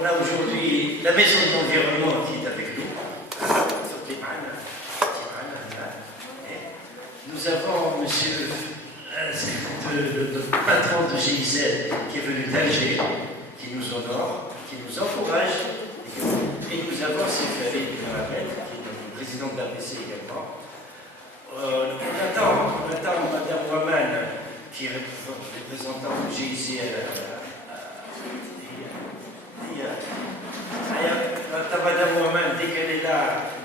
on a aujourd'hui la maison de l'environnement qui est avec nous. Nous avons monsieur le patron de GIZ qui est venu d'Alger, qui nous honore, qui nous encourage. Et nous avons Farid Mohamed, qui est le président de l'APC également. On attend Mme Waman, qui est représentante du GIZ Mme Waman, dès qu'elle est là,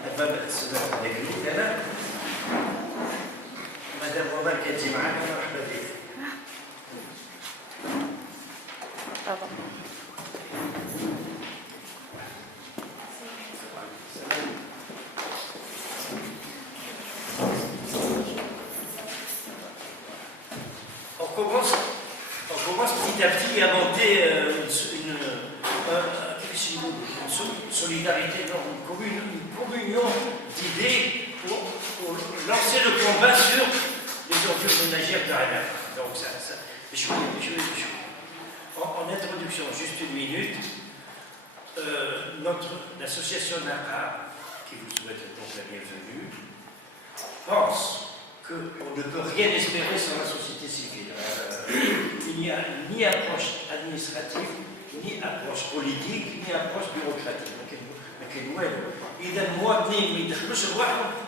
elle va se mettre avec nous. Madame Waman qui est معنا مرحبا بك. On commence petit à petit à monter une solidarité, une communion d'idées pour lancer le combat sur les ordures ménagères de Rana. Donc en introduction, juste une minute, l'association NAPA, qui vous souhaite donc la bienvenue, pense qu'on ne peut rien espérer sur la société civile. Il n'y a ni approche administrative, ni approche politique, ni approche bureaucratique.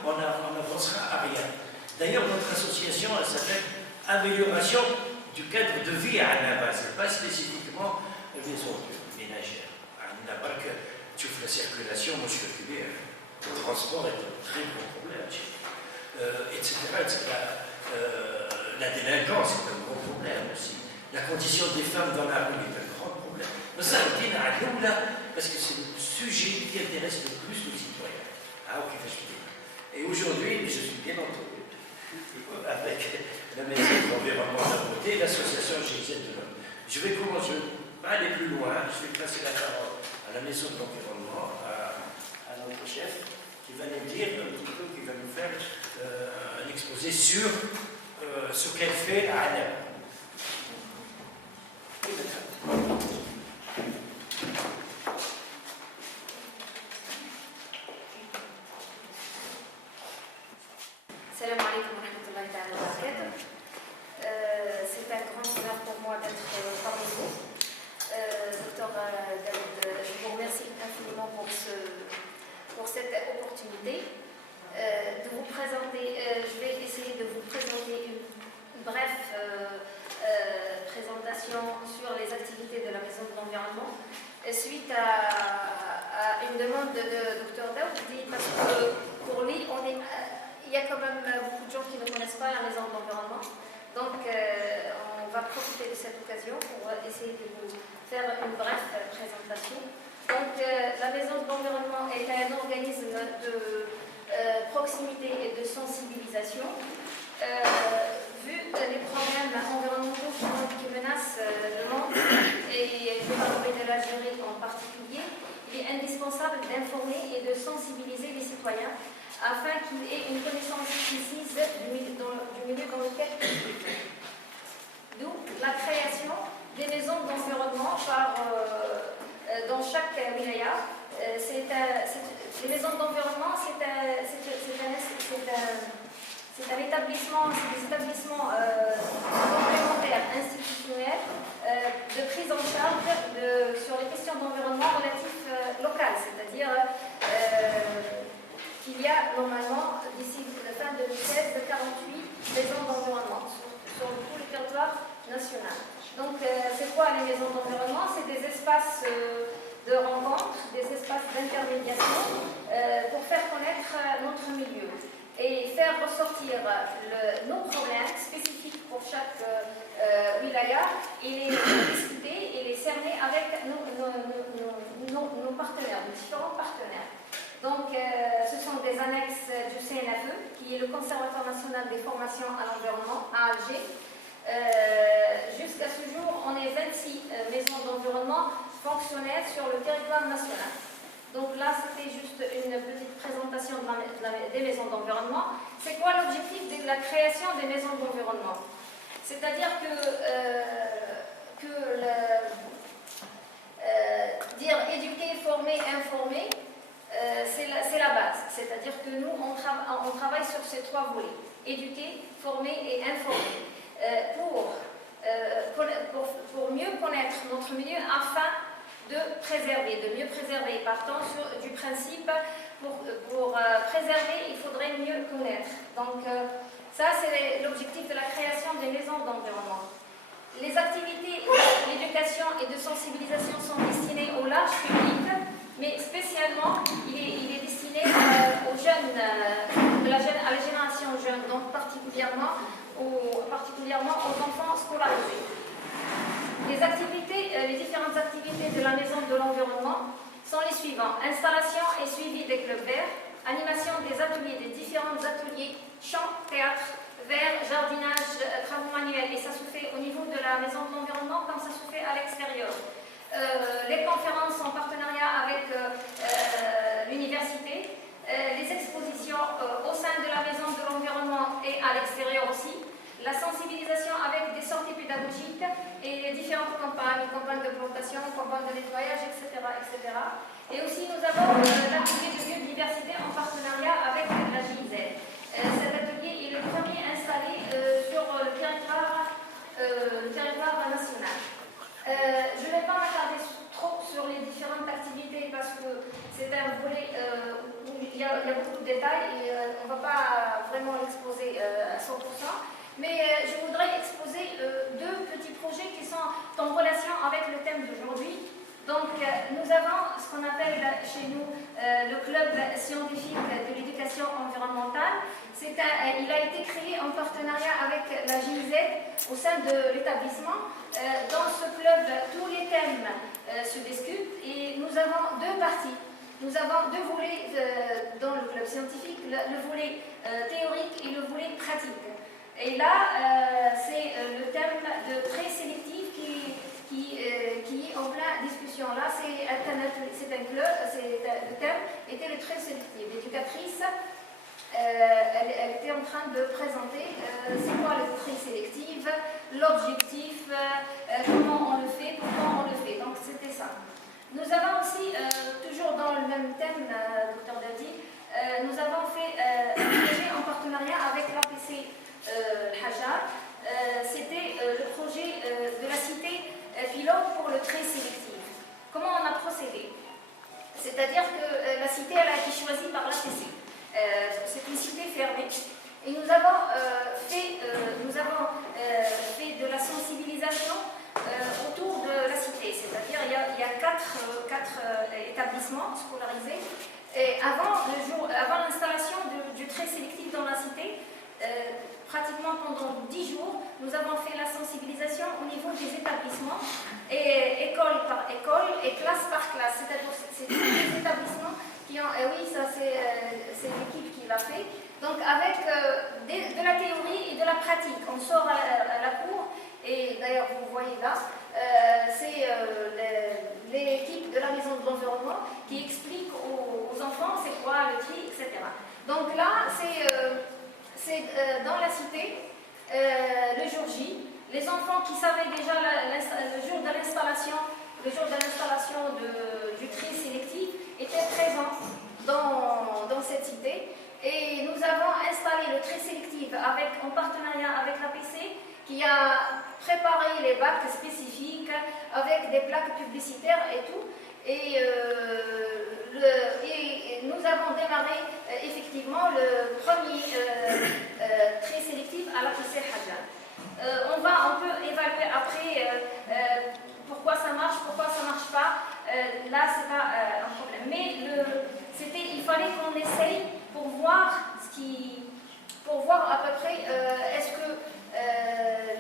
On n'avancera à rien. D'ailleurs, notre association, elle s'appelle Amélioration du cadre de vie à Annaba. Ce n'est pas spécifiquement les ordures ménagères. Annaba, tu fais la circulation, moi je suis le transport est un très gros problème, etc. La délinquance est un gros problème aussi. La condition des femmes dans la rue est un grand problème. Mais ça, on dit parce que c'est le sujet qui intéresse le plus les citoyens. Et aujourd'hui, je suis bien entendu avec la maison de l'environnement d'un côté et l'association GIZ de l'homme. Je vais pas aller plus loin, je vais passer la parole à la maison de l'environnement, à notre chef, qui va nous dire un petit peu, qui va nous faire un exposé sur ce qu'elle fait à Annaba. Salam alaikum wa rahmatullahi wa barakatuh. C'est un grand honneur pour moi d'être parmi vous. Docteur Daoud, je vous remercie infiniment pour cette opportunité de vous présenter. Je vais essayer de vous présenter une brève présentation sur les activités de la Maison de l'Environnement suite à une demande de Dr Daoud, parce que pour lui, il y a quand même beaucoup de gens qui ne connaissent pas la Maison de l'Environnement. Donc, on va profiter de cette occasion pour essayer de vous faire une brève présentation. Donc, la Maison de l'Environnement est un organisme de proximité et de sensibilisation. Vu les problèmes environnementaux qui menacent le monde et le Maroc de l'Algérie en particulier, il est indispensable d'informer et de sensibiliser les citoyens afin qu'il ait une connaissance précise du milieu dans lequel il vit. D'où la création des maisons d'environnement dans chaque wilaya. Les maisons d'environnement, c'est un établissement, c'est des établissements complémentaires institutionnels de prise en charge sur les questions d'environnement relatives locales, c'est-à-dire qu'il y a normalement, d'ici la fin 2016, 48 maisons d'environnement sur tout le territoire national. Donc, c'est quoi les maisons d'environnement? C'est des espaces de rencontre, des espaces d'intermédiation pour faire connaître notre milieu et faire ressortir nos problèmes spécifiques pour chaque wilaya et les discuter et les cerner avec nos partenaires, nos différents partenaires. Donc, ce sont des annexes du CNFE, qui est le Conservatoire national des formations à l'environnement, à Alger. Jusqu'à ce jour, on est 26 maisons d'environnement fonctionnelles sur le territoire national. Donc là, c'était juste une petite présentation des maisons d'environnement. C'est quoi l'objectif de la création des maisons d'environnement? C'est-à-dire que dire que nous, on travaille sur ces trois volets, éduquer, former et informer, pour mieux connaître notre milieu afin de mieux préserver, partant du principe, pour préserver, il faudrait mieux connaître. Donc ça, c'est l'objectif de la création des maisons d'environnement. Les activités d'éducation et de sensibilisation sont destinées au large public, mais spécialement, il est destiné aux jeunes, à la génération jeune, donc particulièrement aux enfants scolarisés. Les différentes activités de la maison de l'environnement sont les suivants: installation et suivi des clubs verts, animation des différents ateliers, chant, théâtre, verre, jardinage, travaux manuels, et ça se fait au niveau de la maison de l'environnement comme ça se fait à l'extérieur. Les conférences en partenariat avec l'université, les expositions au sein de la maison de l'environnement et à l'extérieur aussi, la sensibilisation avec des sorties pédagogiques et les différentes campagnes de plantation, campagnes de nettoyage, etc. etc. Et aussi nous avons l'atelier de biodiversité en partenariat avec la GIZ. Cet atelier est le premier installé sur le territoire national. Je ne vais pas m'attarder trop sur les différentes activités parce que c'est un volet où il y a beaucoup de détails et on ne va pas vraiment l'exposer à 100%. Mais je voudrais exposer deux petits projets qui sont en relation avec le thème d'aujourd'hui. Donc, nous avons ce qu'on appelle chez nous le club scientifique de l'éducation environnementale. Il a été créé en partenariat avec la GIZ au sein de l'établissement. Dans ce club, tous les thèmes se discutent et nous avons deux parties. Nous avons deux volets dans le club scientifique, le volet théorique et le volet pratique. Et là, c'est le thème de trait sélectif qui est en pleine discussion. Là, le thème était le trait sélectif. L'éducatrice, elle était en train de présenter c'est quoi le trait sélectif, l'objectif, comment on le fait, pourquoi on le fait. Donc, c'était ça. Nous avons aussi, toujours dans le même thème, Dr Dadi, nous avons fait un projet en partenariat avec l'APC Hajar. C'était le projet de la cité pilote pour le trait sélectif. Comment on a procédé? C'est-à-dire que la cité elle a été choisie par l'APC. C'est une cité fermée. Et nous avons fait de la sensibilisation autour de la cité. C'est-à-dire il y a quatre établissements scolarisés. Et avant l'installation du trait sélectif dans la cité, pratiquement pendant 10 jours, nous avons fait la sensibilisation au niveau des établissements, et école par école et classe par classe. C'est-à-dire c'est tous les établissements qui ont... oui, ça c'est l'équipe qui l'a fait. Donc avec de la théorie et de la pratique. On sort à la cour, et d'ailleurs vous voyez là, c'est l'équipe de la maison de l'environnement qui explique aux enfants c'est quoi le tri, etc. Donc là, c'est dans la cité, le jour J, les enfants qui savaient déjà le jour de l'installation du tri sélectif étaient présents dans cette cité, et nous avons installé le tri sélectif en partenariat avec l'APC qui a préparé les bacs spécifiques avec des plaques publicitaires et tout. Et nous avons démarré effectivement le premier trait sélectif à l'APC Hajar. On peut évaluer après pourquoi ça marche, pourquoi ça ne marche pas. Là, ce n'est pas un problème. Mais il fallait qu'on essaye pour voir à peu près est-ce que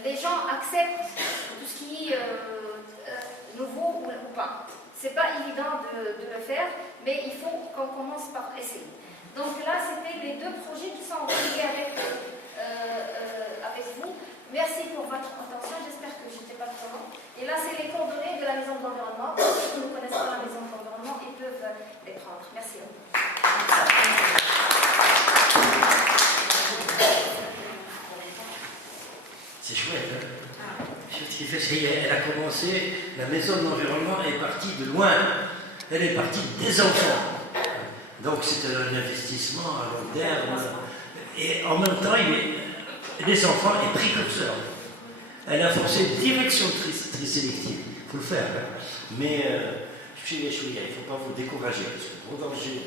les gens acceptent tout ce qui est nouveau ou pas. C'est pas évident de le faire, mais il faut qu'on commence par essayer. Donc là, c'était les deux projets qui sont reliés avec vous. Merci pour votre attention, j'espère que je n'étais pas trop long. Et là, c'est les coordonnées de la maison de l'environnement. Ceux qui ne connaissent pas la maison de l'environnement, ils peuvent les prendre. Merci à vous. C'est chouette, hein? Elle a commencé, la maison de l'environnement est partie de loin. Elle est partie des enfants. Donc c'est un investissement à long terme. Et en même temps, les enfants est précurseur. Elle a forcé une direction très sélective. Il faut le faire. Hein. Mais il ne faut pas vous décourager. Parce que le gros danger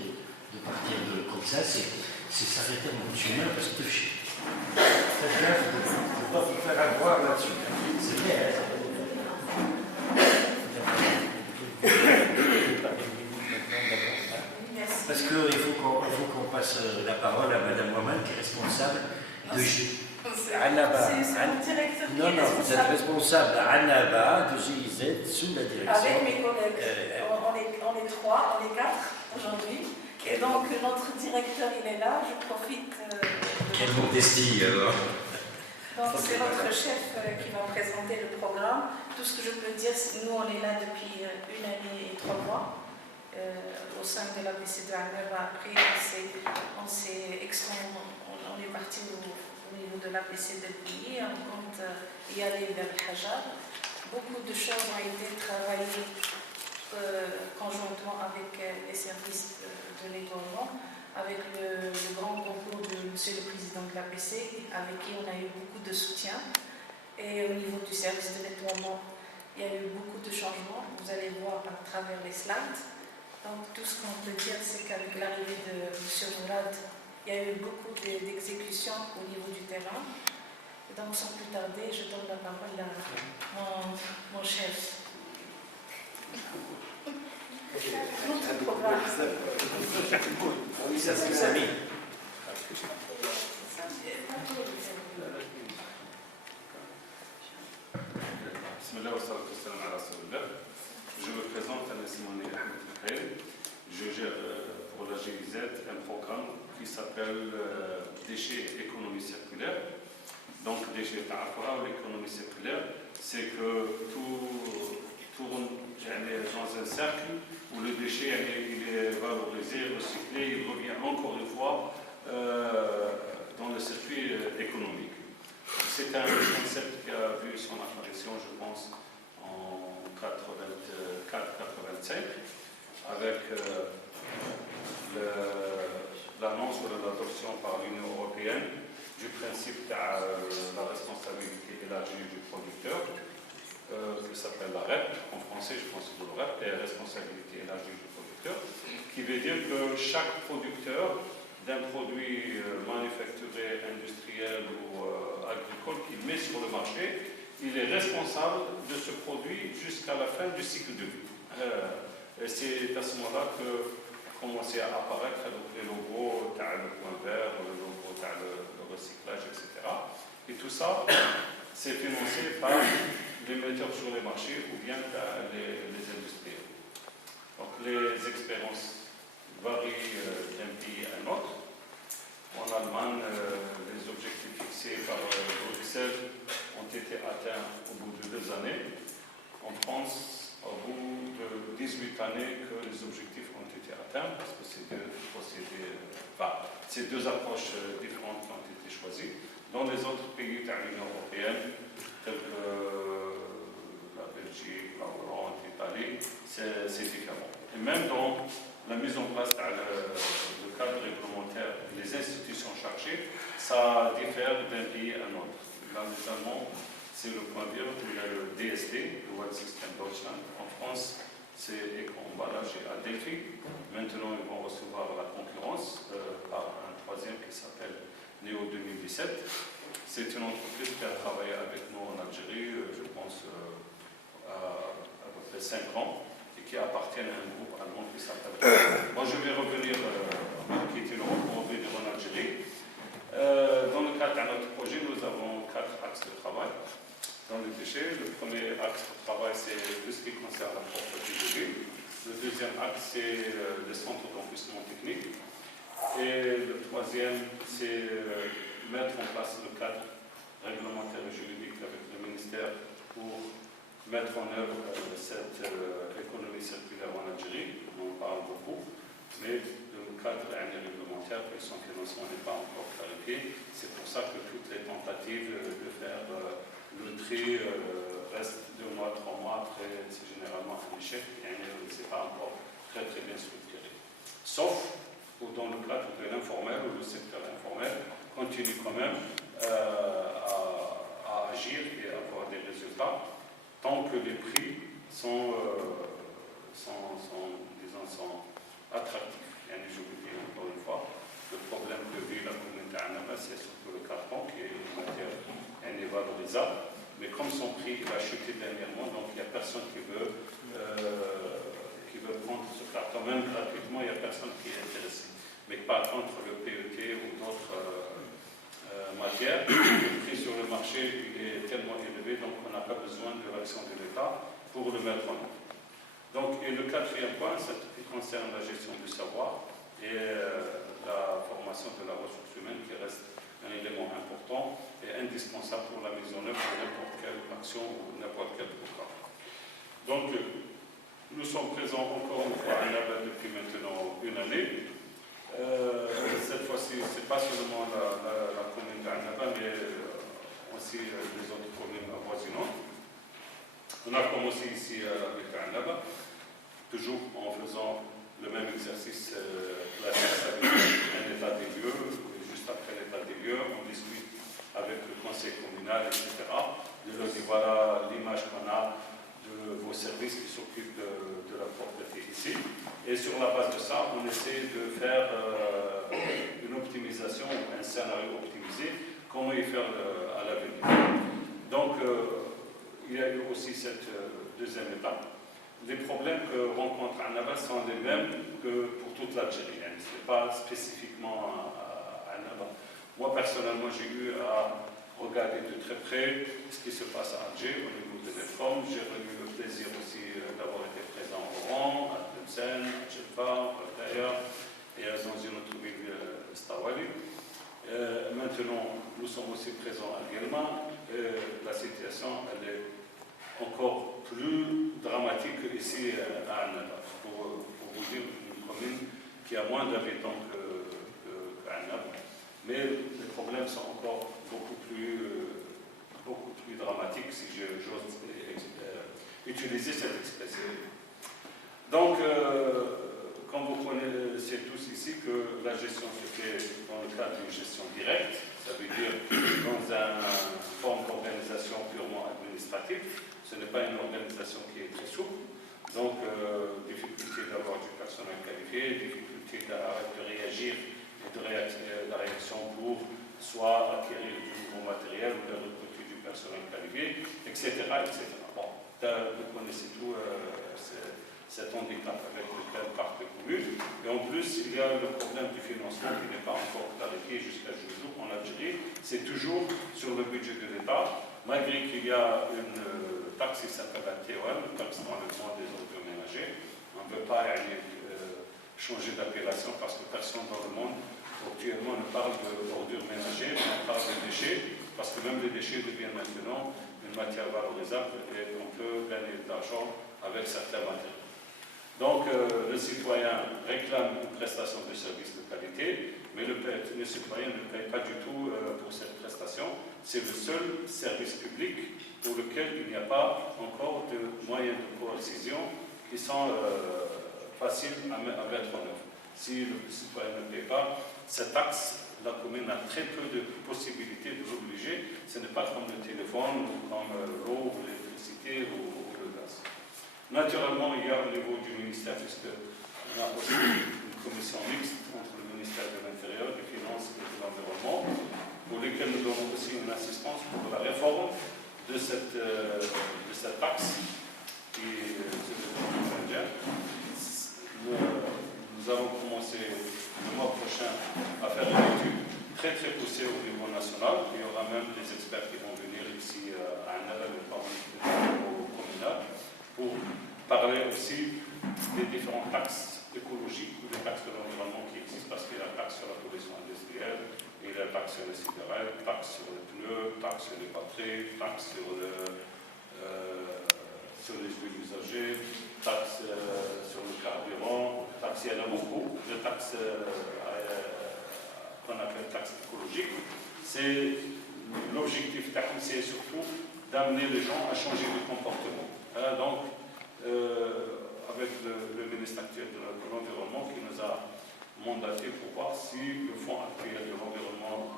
de partir comme ça, c'est s'arrêter à mon chemin parce que faites gaffe de ne pas vous faire avoir là-dessus. C'est vrai. Parce qu'il faut qu'on passe la parole à Mme Waman, qui est responsable de Annaba. C'est mon directeur qui Non, est vous êtes responsable à Annaba de GIZ sous la direction. avec mes collègues. On est trois, on est quatre aujourd'hui. Et donc notre directeur il est là, je profite. Quelle modestie alors. Donc c'est notre chef qui va présenter le programme. Tout ce que je peux dire, c'est que nous on est là depuis 1 année et 3 mois au sein de l'APC de Annaba. Après on est parti au niveau de l'APC de pays, on compte y aller vers le Hajar. Beaucoup de choses ont été travaillées conjointement avec les services de nettoiement, avec le grand concours de M. le Président de l'APC, avec qui on a eu beaucoup de soutien. Et au niveau du service de nettoiement, il y a eu beaucoup de changements. Vous allez voir à travers les slides. Donc tout ce qu'on peut dire, c'est qu'avec l'arrivée de M. Mourad, il y a eu beaucoup d'exécutions au niveau du terrain. Et donc sans plus tarder, je donne la parole à mon chef. Notre programme. Ça, c'est Samy. Je me présente à Nassimone Ahmed. Je gère pour la GIZ un programme qui s'appelle Déchets économie circulaire. Donc, déchets ou l'économie circulaire, c'est que tout tourne dans un cercle où le déchet il est valorisé, recyclé, il revient encore une fois dans le circuit économique. C'est un concept qui a vu son apparition, je pense, en 84-85, avec l'annonce ou l'adoption par l'Union européenne du principe de la responsabilité élargie du producteur, qui s'appelle la REP, en français je pense que c'est le REP, et responsabilité élargie du producteur, qui veut dire que chaque producteur d'un produit manufacturé, industriel ou agricole qu'il met sur le marché, il est responsable de ce produit jusqu'à la fin du cycle de vie. Et c'est à ce moment-là que commençaient à apparaître les logos, le point vert, le logo, le recyclage, etc. Et tout ça, c'est financé par les metteurs sur les marchés ou bien les industriels. Donc les expériences varient d'un pays à un autre. En Allemagne, les objectifs fixés par Bruxelles ont été atteints au bout de 2 années. En France, au bout de 18 années que les objectifs ont été atteints, parce que c'est deux approches différentes qui ont été choisies. Dans les autres pays de l'Union européenne, tels que la Belgique, la Hollande, l'Italie, c'est différent. Et même dans la mise en place du cadre réglementaire, les institutions chargées, ça diffère d'un pays à un autre. Là, les Allemands, c'est le point vert, il y a le DSD, le World System Deutschland. En France, c'est Eco-Emballage et Adelphi. Maintenant, ils vont recevoir la concurrence par un troisième qui s'appelle Néo 2017. C'est une entreprise qui a travaillé avec nous en Algérie, je pense, à peu près 5 ans, et qui appartient à un groupe allemand qui s'appelle. Moi, je vais revenir, quitter l'Europe pour revenir en Algérie. Dans le cadre de notre projet, nous avons 4 axes de travail dans les déchets. Le premier axe de travail, c'est tout ce qui concerne la propreté de l'île. Le deuxième axe, c'est les centres d'enfouissement technique. Et le troisième, c'est mettre en place le cadre réglementaire et juridique avec le ministère pour mettre en œuvre cette économie circulaire en Algérie. On en parle beaucoup, mais le cadre réglementaire et son financement n'est pas encore clarifié. C'est pour ça que toutes les tentatives de faire le tri restent 2 mois, 3 mois, après c'est généralement un échec et c'est pas encore très bien structuré. Sauf ou dans le cadre de l'informel ou le secteur informel, continue quand même à agir et à avoir des résultats tant que les prix sont attractifs. Et je vous dis encore une fois, le problème que vit la communauté Annaba, c'est surtout le carton qui est une matière valorisable. Mais comme son prix a chuté dernièrement, donc il n'y a personne qui veut prendre ce carton, même gratuitement, il n'y a personne qui est intéressé. Mais par contre, le PET ou d'autres matières, le prix sur le marché il est tellement élevé, donc on n'a pas besoin de l'action de l'État pour le mettre en œuvre. Donc, et le quatrième point, ça concerne la gestion du savoir et la formation de la ressource humaine qui reste un élément important et indispensable pour la mise en œuvre de n'importe quelle action ou n'importe quel programme. Donc, nous sommes présents encore une fois à Annaba depuis maintenant une année. Cette fois-ci, ce n'est pas seulement la commune d'Annaba, mais aussi les autres communes avoisinantes. On a commencé ici avec Annaba, toujours en faisant le même exercice classique avec un état des lieux. Juste après l'état des lieux, on discute avec le conseil communal, etc. De leur dire voilà l'image qu'on a de vos services qui s'occupent de la propriété ici. Et sur la base de ça, on essaie de faire une optimisation, un scénario optimisé, comment y faire à l'avenir. Donc, il y a eu aussi cette deuxième étape. Les problèmes que rencontre Annaba sont les mêmes que pour toute l'Algérie. Ce n'est pas spécifiquement à Annaba. Moi, personnellement, j'ai eu à regarder de très près ce qui se passe à Alger au niveau de l'EFOM. J'ai eu le plaisir aussi d'avoir été présent au Oran, à Tlemcen, à Djelfa, à Taïa et dans une autre ville, Stawali. Maintenant, nous sommes aussi présents à Guelma. La situation, elle est encore plus dramatique ici à Annaba. Pour vous dire, une commune qui a moins d'habitants qu'Annaba. Mais les problèmes sont encore beaucoup plus dramatiques, si j'ose utiliser cette expression. Donc, comme vous connaissez tous ici, que la gestion se fait dans le cadre d'une gestion directe, ça veut dire dans une forme d'organisation purement administrative. Ce n'est pas une organisation qui est très souple. Donc, difficulté d'avoir du personnel qualifié, difficulté de réagir et de la réaction pour soit acquérir du nouveau matériel ou de recruter du personnel qualifié, etc. etc. Bon, vous connaissez tout cet handicap avec lequel partent les communes. Et en plus, il y a le problème du financement qui n'est pas encore clarifié jusqu'à ce jour en Algérie. C'est toujours sur le budget de l'État, malgré qu'il y a une taxe qui s'appelle la TOM, une taxe d'enlèvement des ordures ménagères. On ne peut pas changer d'appellation parce que personne dans le monde actuellement ne parle d'ordures ménagères, on parle de déchets, parce que même les déchets deviennent maintenant une matière valorisable et on peut gagner de l'argent avec certains matériaux. Donc, le citoyen réclame une prestation de service de qualité, mais le citoyen ne paye pas du tout pour cette prestation. C'est le seul service public pour lequel il n'y a pas encore de moyens de coercition qui sont faciles à mettre en œuvre. Si le citoyen ne paye pas cette taxe, la commune a très peu de possibilités de l'obliger. Ce n'est pas comme le téléphone, ou comme l'eau, ou l'électricité, ou le gaz. Naturellement, il y a au niveau du ministère, puisqu'on a aussi une commission mixte entre le ministère de l'Intérieur, des Finances et de l'Environnement, pour lesquels nous donnons aussi une assistance pour la réforme de cette taxe qui est indienne. Nous allons commencer le mois prochain à faire une étude très très poussée au niveau national. Il y aura même des experts qui vont venir ici à Annaba, mais pas au niveau communal, pour parler aussi des différentes taxes écologiques ou des taxes de l'environnement qui existent, parce qu'il y a la taxe sur la pollution industrielle, il y a la taxe sur les cigarettes, taxe sur les pneus, taxe sur les batteries, taxe sur les huiles usagées, taxe sur le carburant, taxe, il y en a beaucoup, de taxes qu'on appelle taxes écologiques. L'objectif, c'est surtout d'amener les gens à changer de comportement. Donc, avec le ministre actuel de l'Environnement qui nous a mandaté pour voir si le Fonds actuel de l'environnement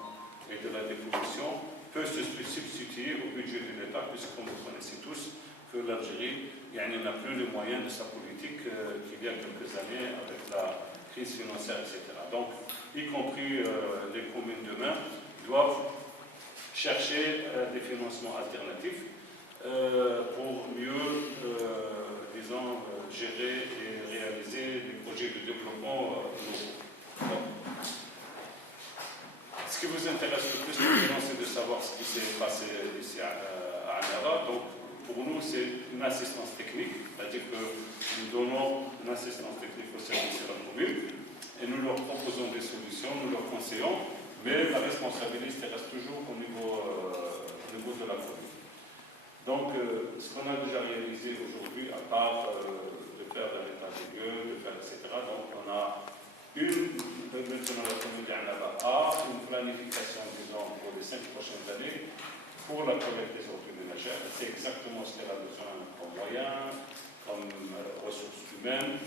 et de la dépollution peut se substituer au budget de l'État, puisque comme vous connaissez tous, que l'Algérie n'a plus les moyens de sa politique qu'il y a quelques années avec la crise financière, etc. Donc, y compris les communes demain, doivent chercher des financements alternatifs pour mieux, disons, gérer et réaliser des projets de développement nouveaux. Ce qui vous intéresse le plus maintenant, c'est de savoir ce qui s'est passé ici à Annaba. Donc, pour nous, c'est une assistance technique, c'est-à-dire que nous donnons une assistance technique aux services de la commune et nous leur proposons des solutions, nous leur conseillons, mais la responsabilité reste toujours au niveau de la commune. Donc, ce qu'on a déjà réalisé aujourd'hui, à part de faire un état des lieux, de faire, etc., donc on a maintenant la commune d'Annaba a une planification, disons, pour les 5 prochaines années pour la collecte des ordures ménagères. C'est exactement ce qu'elle a besoin comme moyens, comme ressources humaines,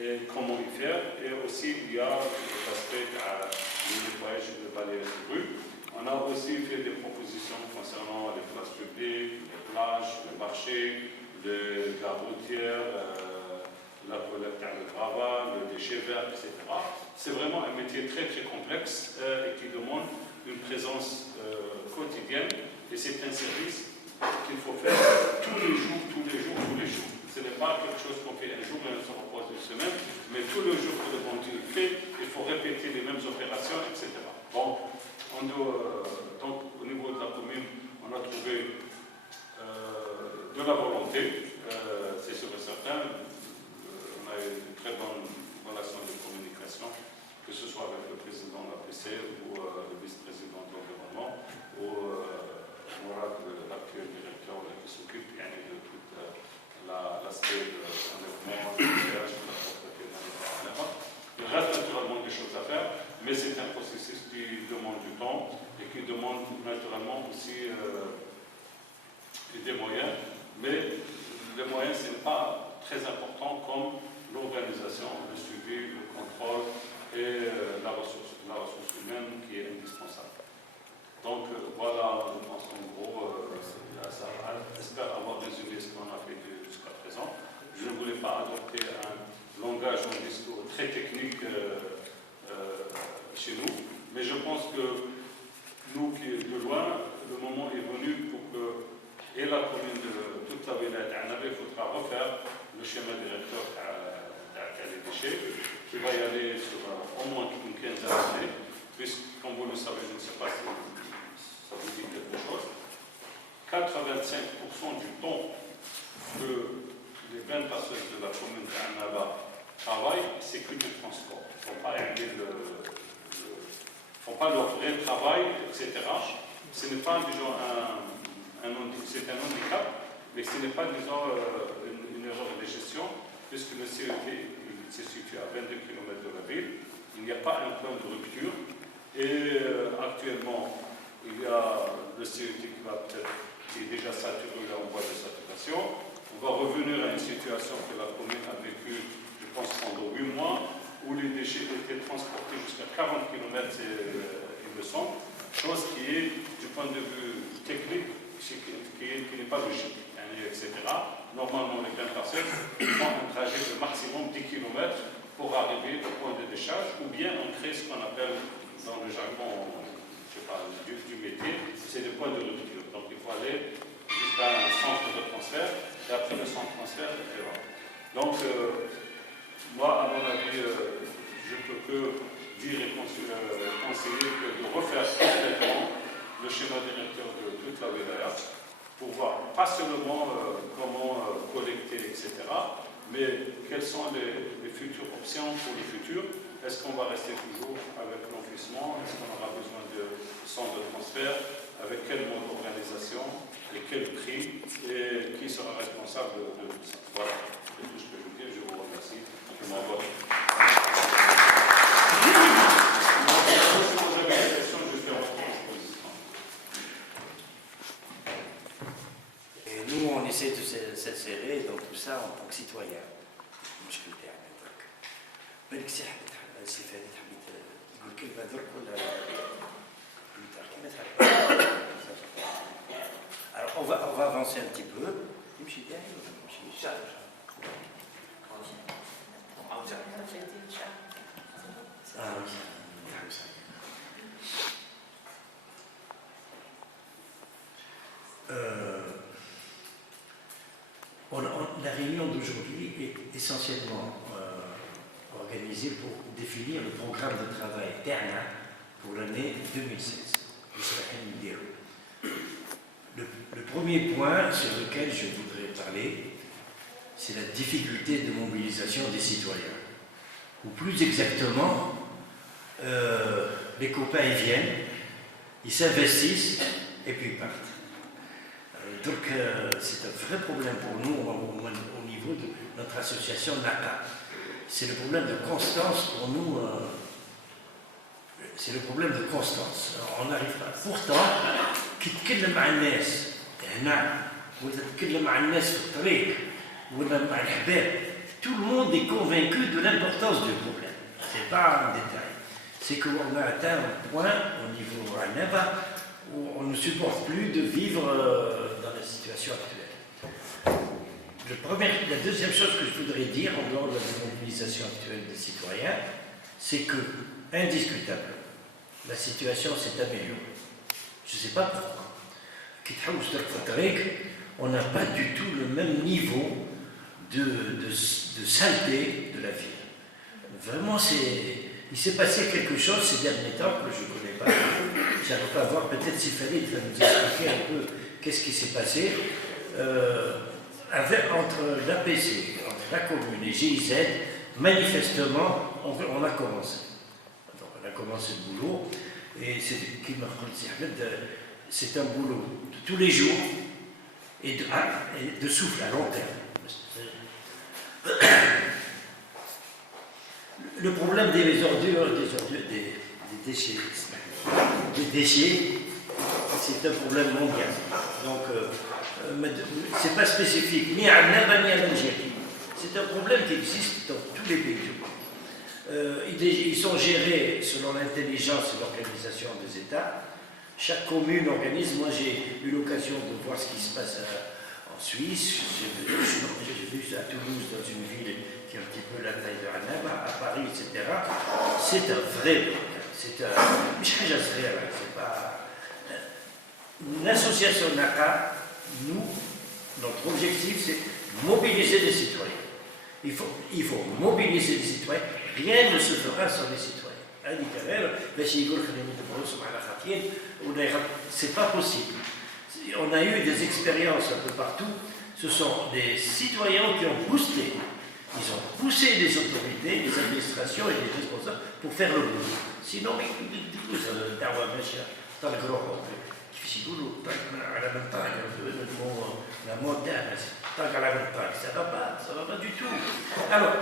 et comment y faire. Et aussi, il y a l'aspect du nettoyage et de balayage de rue. On a aussi fait des propositions concernant les places publiques, les plages, les marchés, les gares routières, la collecte de gravat, le déchet vert, etc. C'est vraiment un métier très très complexe et qui demande une présence quotidienne. Et c'est un service qu'il faut faire tous les jours, tous les jours, tous les jours. Ce n'est pas quelque chose qu'on fait un jour et on se repose une semaine, mais tous les jours que le bon Dieu fait, il faut répéter les mêmes opérations, etc. Bon, donc au niveau de la commune, on a trouvé de la volonté, c'est sûr et certain. On a eu une très bonne relation de communication, que ce soit avec le président de la PC ou le vice-président de l'environnement, ou Mourad, l'actuel directeur qui s'occupe de tout l'aspect de l'environnement, de la propreté de l'environnement. Il reste naturellement des choses à faire, mais c'est un processus qui demande du temps et qui demande naturellement aussi des moyens. Mais les moyens, ce n'est pas très important comme l'organisation, le suivi, le contrôle et la ressource humaine qui est indispensable. Donc voilà, je pense en gros, ça j'espère avoir résumé ce qu'on a fait jusqu'à présent. Je ne voulais pas adopter un langage, un discours très technique chez nous, mais je pense que nous qui de loin, le moment est venu pour que, et la commune de toute la wilaya d'Annaba, il faudra refaire le schéma directeur des déchets, qui va y aller sur au moins une quinzaine d'années, puisque, comme vous le savez, je ne sais pas si ça vous dit quelque chose, 85% du temps que les 20 passeurs de la commune d'Annaba travaillent, c'est que du transport. Ils ne font pas leur vrai travail, etc. Ce n'est pas, disons, c'est un handicap, mais ce n'est pas, disons, une erreur de gestion, puisque le CET se situe à 22 km de la ville. Il n'y a pas un point de rupture. Et actuellement, il y a le CET qui est déjà saturé en voie de saturation. On va revenir à une situation que la commune a vécue, je pense, pendant 8 mois, où les déchets étaient transportés jusqu'à 40 km, il me semble, chose qui est, du point de vue technique, qui n'est pas logique, etc. Normalement, les 20 personnes font un trajet de maximum 10 km pour arriver au point de décharge, ou bien on crée ce qu'on appelle, dans le jargon du métier, c'est le point de rupture. Donc il faut aller jusqu'à un centre de transfert, et après le centre de transfert, etc. Donc, moi, à mon avis, je ne peux que dire et conseiller que de refaire complètement le schéma directeur de toute la wilaya pour voir pas seulement comment collecter, etc., mais quelles sont les futures options pour le futur. Est-ce qu'on va rester toujours avec l'enfouissement? Est-ce qu'on aura besoin de centres de transfert? Avec quel mode d'organisation? Et quel prix? Et qui sera responsable de tout ça? Voilà, c'est tout ce que je veux dire. Je vous remercie. Je m'envoie. Et nous, on essaie de s'insérer dans tout ça en tant que citoyen. مشكلة يعني مالك سي Alors, on va avancer un petit peu. La réunion d'aujourd'hui est essentiellement organisée pour définir le programme de travail TERNA pour l'année 2016. Le premier point sur lequel je voudrais parler, c'est la difficulté de mobilisation des citoyens. Ou plus exactement, les copains ils viennent, ils s'investissent et puis ils partent. Donc c'est un vrai problème pour nous au niveau de notre association NACA. C'est le problème de constance pour nous. C'est le problème de constance. On n'arrive pas. Pourtant, qui تتكلم مع الناس هنا ولا تتكلم مع الناس في الطريق ولا مع الحباب, tout le monde est convaincu de l'importance du problème. C'est pas un détail. C'est qu'on a atteint un point au niveau Annaba où on ne supporte plus de vivre dans la situation actuelle. La deuxième chose que je voudrais dire en dehors de la mobilisation actuelle des citoyens, c'est que, indiscutablement, la situation s'est améliorée. Je ne sais pas pourquoi. On n'a pas du tout le même niveau de saleté de la ville. Vraiment, il s'est passé quelque chose ces derniers temps que je ne connais pas. J'arrive pas à voir, peut-être si Farid va nous expliquer un peu qu'est-ce qui s'est passé entre l'APC, entre la commune et GIZ. Manifestement, on a commencé. Donc, on a commencé le boulot. Et c'est un boulot de tous les jours et de souffle à long terme. Le problème des ordures, des déchets, c'est un problème mondial. Donc, c'est pas spécifique ni à Annaba ni à l'Algérie. C'est un problème qui existe dans tous les pays du monde. Ils sont gérés selon l'intelligence et l'organisation des États. Chaque commune organise. Moi, j'ai eu l'occasion de voir ce qui se passe en Suisse. J'ai vu ça à Toulouse, dans une ville qui est un petit peu la taille de Annaba, à Paris, etc. C'est un vrai problème. C'est pas l'association NACA. Nous, notre objectif, c'est mobiliser les citoyens. Il faut mobiliser les citoyens. Rien ne se fera sans les citoyens. C'est pas possible. On a eu des expériences un peu partout. Ce sont des citoyens qui ont boosté. Ils ont poussé les autorités, les administrations et les responsables pour faire le boulot. Sinon, la montagne, ça va pas du tout. Alors,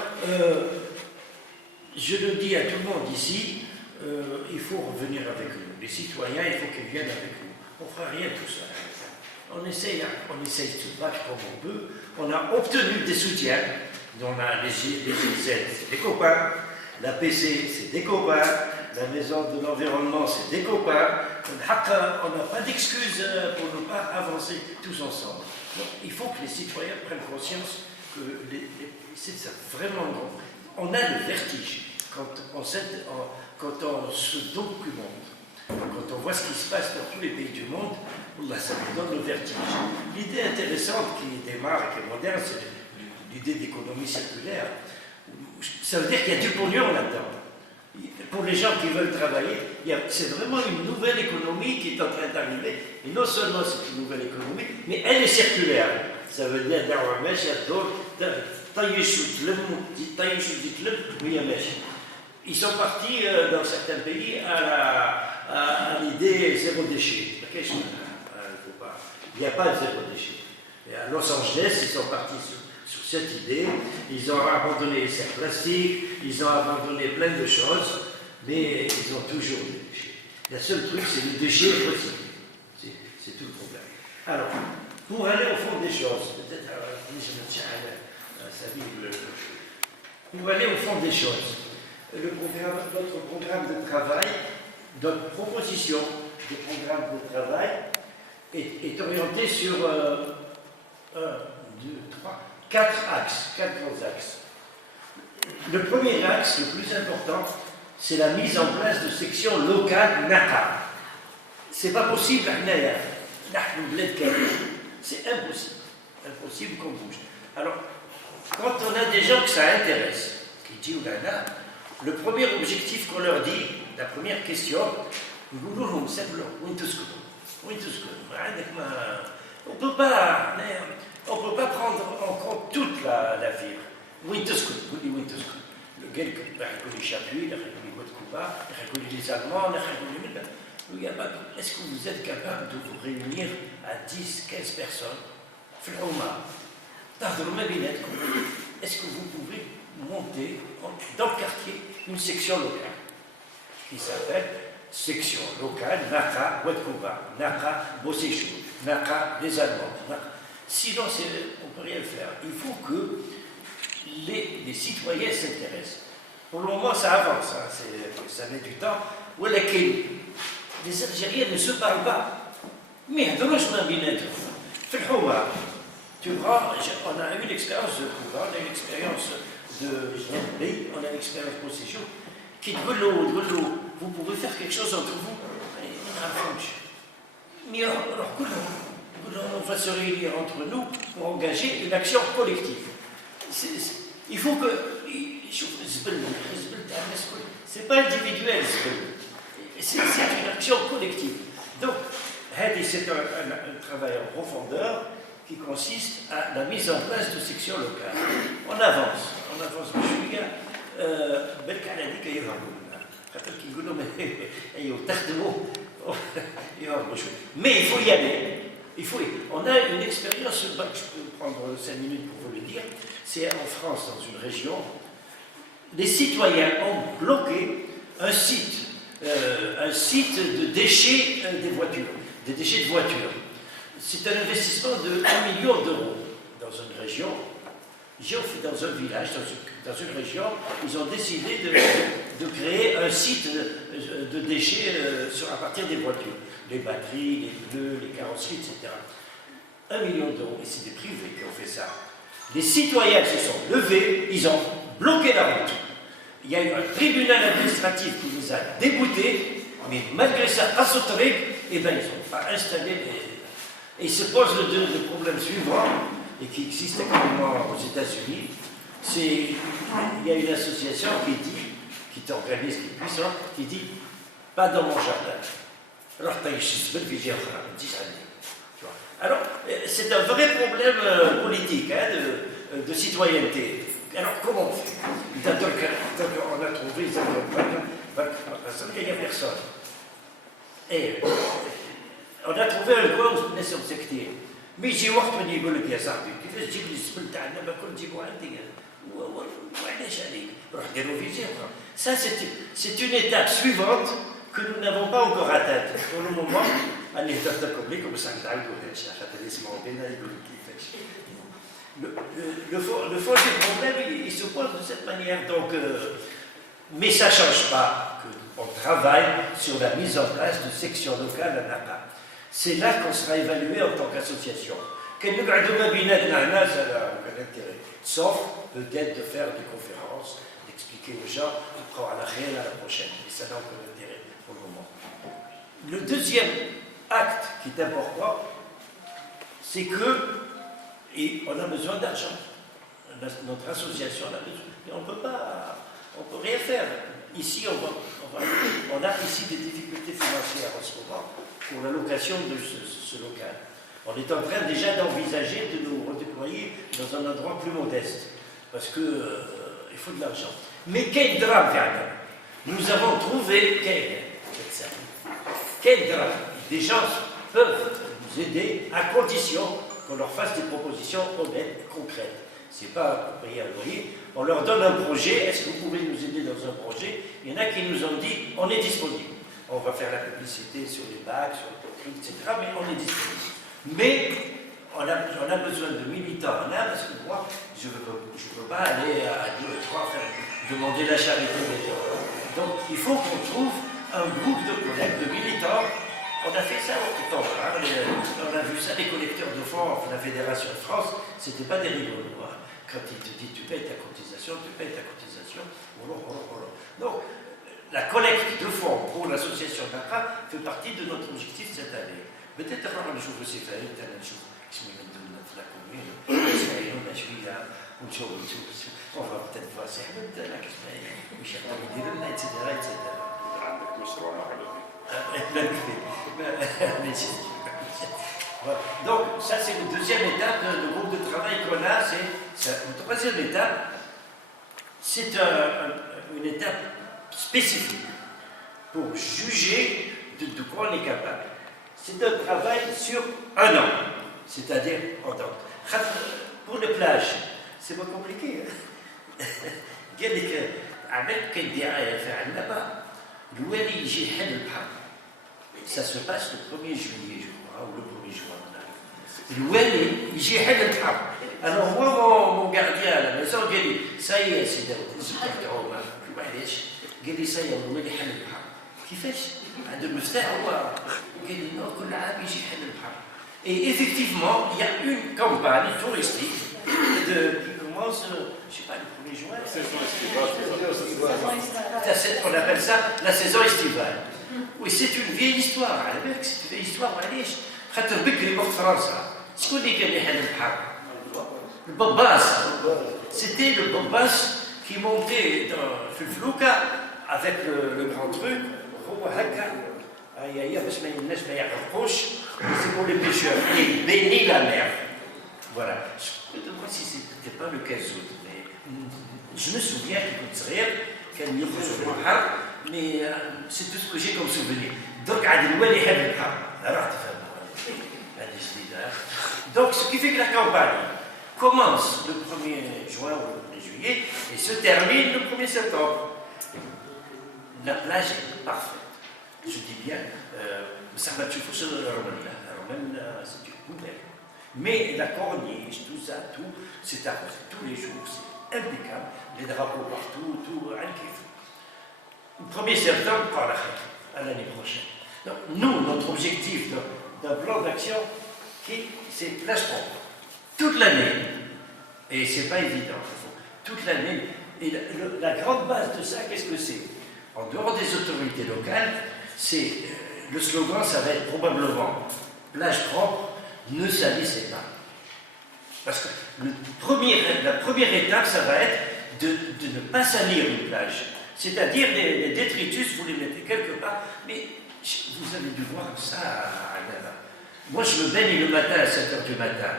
je le dis à tout le monde ici, il faut revenir avec nous. Les citoyens, il faut qu'ils viennent avec nous. On ne fera rien tout seul. On essaye de se battre comme on peut. On a obtenu des soutiens. On a les GIZ, c'est des copains. La PC, c'est des copains. La maison de l'environnement, c'est des copains. On n'a pas d'excuses pour ne pas avancer tous ensemble. Donc, il faut que les citoyens prennent conscience que c'est ça, vraiment grand. On a le vertige quand on se documente, quand on voit ce qui se passe dans tous les pays du monde. Ça nous donne le vertige. L'idée intéressante qui démarre et qui est moderne, c'est l'idée d'économie circulaire. Ça veut dire qu'il y a du pognon là-dedans. Pour les gens qui veulent travailler, c'est vraiment une nouvelle économie qui est en train d'arriver. Et non seulement c'est une nouvelle économie, mais elle est circulaire. Ça veut dire ils sont partis dans certains pays à l'idée zéro déchet. Il n'y a pas de zéro déchet. Et à Los Angeles, ils sont partis sur cette idée. Ils ont abandonné les sacs plastiques, ils ont abandonné plein de choses, mais ils ont toujours des déchets. Le seul truc, c'est le déchet recyclé. C'est tout le problème. Alors, pour aller au fond des choses, peut-être, pour aller au fond des choses, notre programme de travail, notre proposition de programme de travail est orientée sur 1, 2, 3, 4 axes, 4 grands axes. Le premier axe, le plus important, c'est la mise en place de sections locales NACA. C'est pas possible à Hnaya. C'est impossible. Impossible qu'on bouge. Alors, quand on a des gens que ça intéresse, qui disent le premier objectif qu'on leur dit, la première question, on peut pas prendre en compte toute la ville. Le gars les Chapuis, les Allemands, est-ce que vous êtes capable de vous réunir à 10, 15 personnes? Est-ce que vous pouvez monter dans le quartier une section locale qui s'appelle section locale Naka Ouadkouba, Naka Bossechou, Naka les Allemands. Sinon, on ne peut rien faire. Il faut que les citoyens s'intéressent. Pour le moment, ça avance, hein, ça met du temps. Les Algériens ne se parlent pas. Mais tu vois, on a eu l'expérience de Kouba, on a eu l'expérience de Jnebli, on a eu l'expérience de Bossechou, qui dit vous pouvez faire quelque chose entre vous. Mais alors, on va se réunir entre nous pour engager une action collective. Il faut que. C'est pas individuel, c'est une action collective. Donc, c'est un travail en profondeur qui consiste à la mise en place de sections locales. On avance. Mais il faut y aller. On a une expérience, je peux prendre 5 minutes pour vous le dire, c'est en France, dans une région, les citoyens ont bloqué un site de déchets des déchets de voitures. C'est un investissement de 1 million d'euros dans une région. Dans un village, dans une région, ils ont décidé de créer un site de déchets à partir des voitures. Les batteries, les pneus, les carrosseries, etc. 1 million d'euros. Et c'est des privés qui ont fait ça. Les citoyens se sont levés, ils ont bloqué la route. Il y a eu un tribunal administratif qui les a déboutés, mais malgré ça, à Sotrig, ils n'ont pas installé les... Et il se pose le problème suivant, et qui existe actuellement aux États-Unis, il y a une association qui organise, qui est puissante, qui dit « pas dans mon jardin ». Alors, c'est un vrai problème politique, de citoyenneté. Alors, comment on fait? On a trouvé, il n'y a personne. Et on a trouvé un coin où on est sur le secteur. Mais j'ai vu que les gens qui ont dit que les gens qui ça, c'est une étape suivante que nous n'avons pas encore atteinte. Pour le moment, le fond du problème, il se pose de cette manière. Donc, mais ça ne change pas qu'on travaille sur la mise en place de sections locales à Naka. C'est là qu'on sera évalué en tant qu'association. Sauf peut-être de faire des conférences, d'expliquer aux gens, de prendre à la réelle à la prochaine. Et ça n'a aucun intérêt pour le moment. Le deuxième acte qui est important, c'est que on a besoin d'argent. Notre association en a besoin. Et on peut rien faire. Ici, on a ici des difficultés financières en ce moment pour la location de ce local. On est en train déjà d'envisager de nous redéployer dans un endroit plus modeste, parce qu'il faut de l'argent. Mais quel drame, nous avons trouvé quel drame. Des gens peuvent nous aider à condition qu'on leur fasse des propositions honnêtes et concrètes. Ce n'est pas pour payer un loyer. On leur donne un projet. Est-ce que vous pouvez nous aider dans un projet? Il y en a qui nous ont dit on est disponible. On va faire la publicité sur les bacs, sur les prix, etc. Mais on est disponible. Mais on a besoin de militants en Inde, parce que moi, je ne veux pas aller à 2 ou 3 faire demander la charité des torts. Donc il faut qu'on trouve un groupe de collègues, de militants. On a fait ça au temps, hein, on a vu ça, les collecteurs de fonds, la Fédération de France, c'était pas des rigolos. Hein. Quand ils te disent tu payes ta cotisation, tu payes ta cotisation, Donc, la collecte de fonds pour l'association d'Aqra fait partie de notre objectif cette année. Peut-être qu'on نشوف السفارة تاعنا نشوف كيش يمدونا في لا كوميون يسمعونا شوية ونشوف on va peut-être voir سي أحمد أنا كيش واش يقدر يدير لنا إتسيتيرا إتسيتيرا. عندك مشروع Donc, ça c'est la deuxième étape du groupe de travail qu'on a. La troisième étape, c'est une étape spécifique pour juger de quoi on est capable. C'est un travail sur un an, c'est-à-dire en temps. Pour les plages, c'est pas compliqué. Avec كيدير là-bas, الوالي يجي يحل البحر. Ça se passe le 1er juillet, je crois, ou le 1er juin. الوالي يجي يحل البحر. Alors moi, mon gardien à la maison, قال لي ça y est, c'est معليش. قال لي ça y est, الوالي يحل البحر. كيفاش؟ عنده المفتاح هو. قال لي non, كل عام يجي يحل البحر. Et effectivement, il y a une campagne touristique qui commence, je ne sais pas, le 1er juin. On appelle ça la saison estivale. Oui, c'est une vieille histoire. C'est une vieille histoire. خاطر بكري وقت فرنسا شكون اللي كان يحل البحر؟ البباس. C'était le Bombas qui montait في الفلوكة avec le grand truc. هو هكا باش ما الناس ما يغرقوش. C'est pour les pêcheurs. Et bénit la mer. Voilà. Je me demande si c'était pas le 15 août. Mais je me souviens كنت صغير كان يخرج في البحر. Mais c'est tout ce que j'ai comme souvenir. Donc عاد الوالي يحل البحر. راح تفهم. Donc, ce qui fait que la campagne commence le 1er juin ou le 1er juillet et se termine le 1er septembre. La plage est parfaite. Je dis bien, ça va tout sur le Roumanie. C'est une poubelle. Mais la corniche, tout ça, tout, c'est arrosé tous les jours, c'est impeccable. Les drapeaux partout, tout, un kiff. Le 1er septembre, à l'année prochaine. Donc, nous, notre objectif d'un plan d'action, c'est plage propre. Toute l'année. Et c'est pas évident. Toute l'année. Et la grande base de ça, qu'est-ce que c'est? En dehors des autorités locales, c'est le slogan, ça va être probablement plage propre, ne salissez pas. Parce que la première étape, ça va être de ne pas salir une plage. C'est-à-dire les détritus, vous les mettez quelque part, mais vous allez dû voir ça à Gaba. Moi, je me baigne le matin à 7h du matin.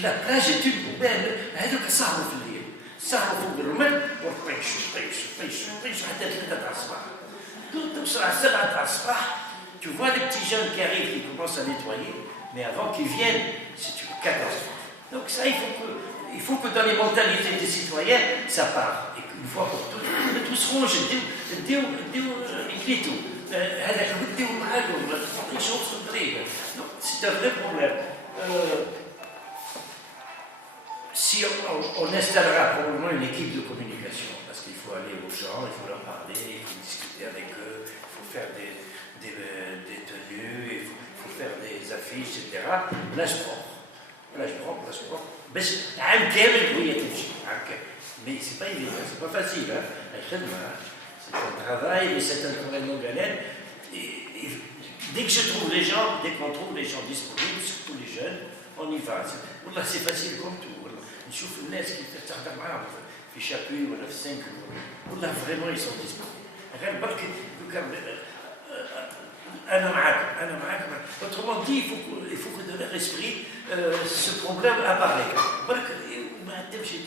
La plage est une poubelle. هذوك سهروا في الليل. سهروا فوق الرمل وطيش طيش طيش طيش حتى 3 تاع الصباح. توصل على 7 تاع الصباح. Tu vois les petits jeunes qui arrivent, qui commencent à nettoyer, mais avant qu'ils viennent, c'est une catastrophe. Donc ça, il faut que dans les mentalités des citoyens, ça part. Et qu'une fois pour toutes, tous rouges, يكليتوا. هذاك بديو معاكم ما تعطيش وسط الطريق. C'est un vrai problème. Si on installera probablement une équipe de communication, parce qu'il faut aller aux gens, il faut leur parler, il faut discuter avec eux, il faut faire des tenues, il faut faire des affiches, etc. Plage propre. بس عام كامل وهي تمشي عام كامل. Mais c'est pas évident, c'est pas facile. C'est un travail, mais c'est un travail de longue haleine. Et dès que je trouve les gens, dès qu'on trouve les gens disponibles, surtout les jeunes, on y va. C'est facile comme tout. نشوف الناس كيف تهضر معاهم في شابوي ولا في سانك والله فريمون ils sont disponibles. غير برك أنا معاكم. Autrement dit, il faut que dans leur esprit, ce problème apparaît. برك ما تمشي.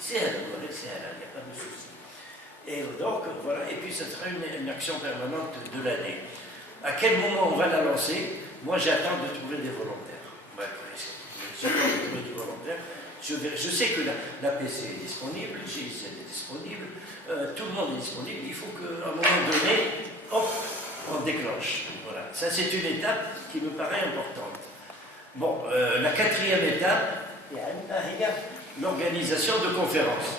سهل il n'y a pas de souci. Et donc, voilà, et puis ça sera une action permanente de l'année. À quel moment on va la lancer? Moi, j'attends de trouver des volontaires. J'attends de trouver des volontaires. Je sais que l'APC est disponible, le GIZ est disponible, tout le monde est disponible. Il faut qu'à un moment donné, hop, on déclenche. Voilà. Ça, c'est une étape qui me paraît importante. Bon, la quatrième étape, l'organisation de conférences.